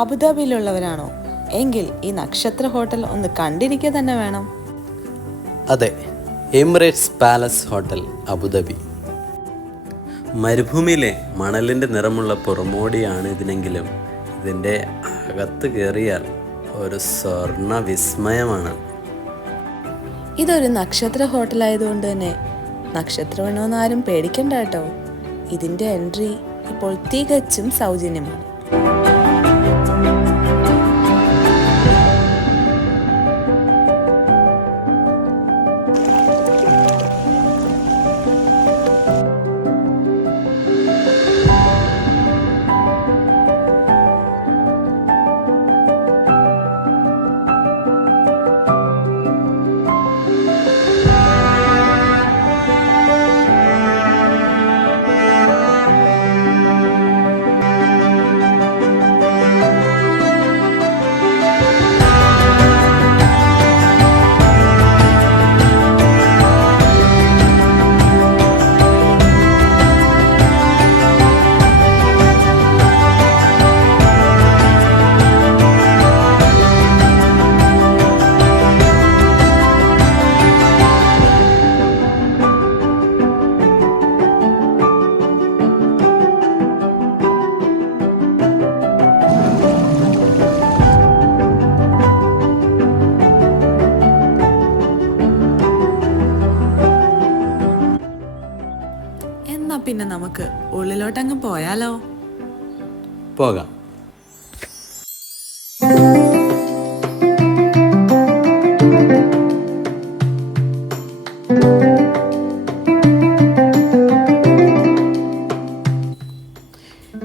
അബുദാബിയിലുള്ളവരാണോ എങ്കിൽ ഈ നക്ഷത്ര ഹോട്ടൽ ഒന്ന് കണ്ടിരിക്കുക തന്നെ വേണം. അതെ, എമിറേറ്റ്സ് പാലസ് ഹോട്ടൽ അബുദാബി. മരുഭൂമിയിലെ മണലിൻ്റെ നിറമുള്ള പുറമോടിയാണ് ഇതിനെങ്കിലും ഇതിൻ്റെ അകത്ത് കയറിയാൽ ഒരു സ്വർണ്ണ വിസ്മയമാണ്. ഇതൊരു നക്ഷത്ര ഹോട്ടലായതുകൊണ്ട് തന്നെ നക്ഷത്രമെന്നൊന്നും ആരും പേടിക്കണ്ട കേട്ടോ. ഇതിൻ്റെ എൻട്രി ഇപ്പോൾ തികച്ചും സൗജന്യമാണ്. പിന്നെ നമുക്ക് ഉള്ളിലോട്ടങ്ങ് പോയാലോ? പോകാം.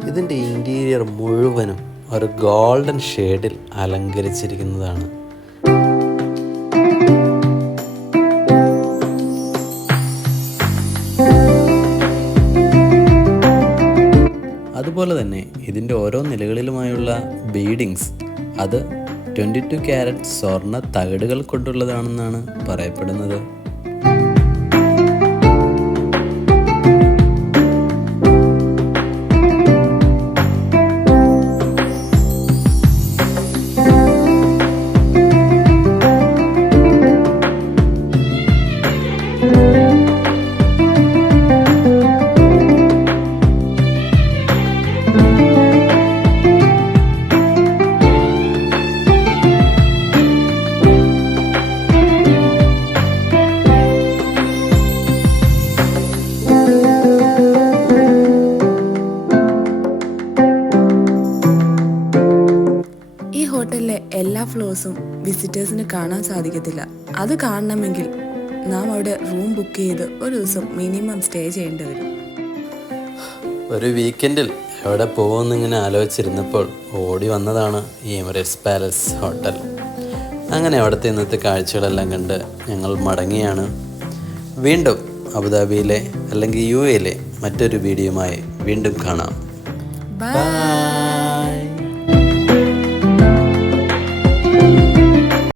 ഇതിൻ്റെ ഇൻറ്റീരിയർ മുഴുവനും ഒരു ഗോൾഡൻ ഷെയ്ഡിൽ അലങ്കരിച്ചിരിക്കുന്നതാണ്. അതുപോലെ തന്നെ ഇതിൻ്റെ ഓരോ നിലകളിലുമായുള്ള ബീഡിങ്സ് അത് 22 ക്യാരറ്റ് സ്വർണ്ണ തകിടുകൾ കൊണ്ടുള്ളതാണെന്നാണ് പറയപ്പെടുന്നത്. ഹോട്ടലിലെ എല്ലാ ഫ്ലോർസും വിസിറ്റേഴ്സിന് കാണാൻ സാധിക്കത്തില്ല. അത് കാണണമെങ്കിൽ നാം അവിടെ റൂം ബുക്ക് ചെയ്ത് ഒരു ദിവസം മിനിമം സ്റ്റേ ചെയ്യേണ്ടി വരും. ഒരു വീക്കെൻഡിൽ എവിടെ പോകുമെന്നിങ്ങനെ ആലോചിച്ചിരുന്നപ്പോൾ ഓടി വന്നതാണ് ഈ എമിറേറ്റ്സ് പാലസ് ഹോട്ടൽ. അങ്ങനെ അവിടുത്തെ ഇന്നത്തെ കാഴ്ചകളെല്ലാം കണ്ട് ഞങ്ങൾ മടങ്ങിയാണ്. വീണ്ടും അബുദാബിയിലെ അല്ലെങ്കിൽ UAE മറ്റൊരു വീഡിയോയുമായി വീണ്ടും കാണാം. ബൈ.